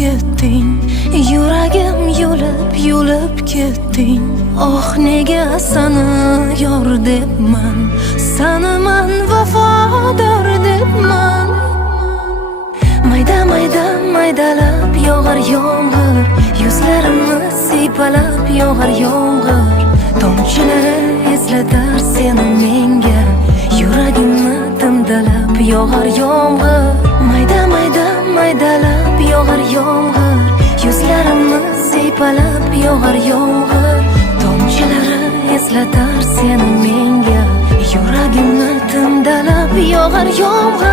ketding, yuragim yulib ketding. Oh nega seni yor debman, seni man vafodor debman. Maydalab yog'ar yomg'ir, yuzlarimni siypalab yog'ar yomg'ir. Tomchilari eslatar seni menga, yuragimni timdalab yog'ar yomg'ir. Maydalab yog'ar yomg'ir, yuzlarimni siypalab yog'ar yomg'ir. Tomchilari eslatar seni menga, yuragimni timdalab yog'ar yomg'ir.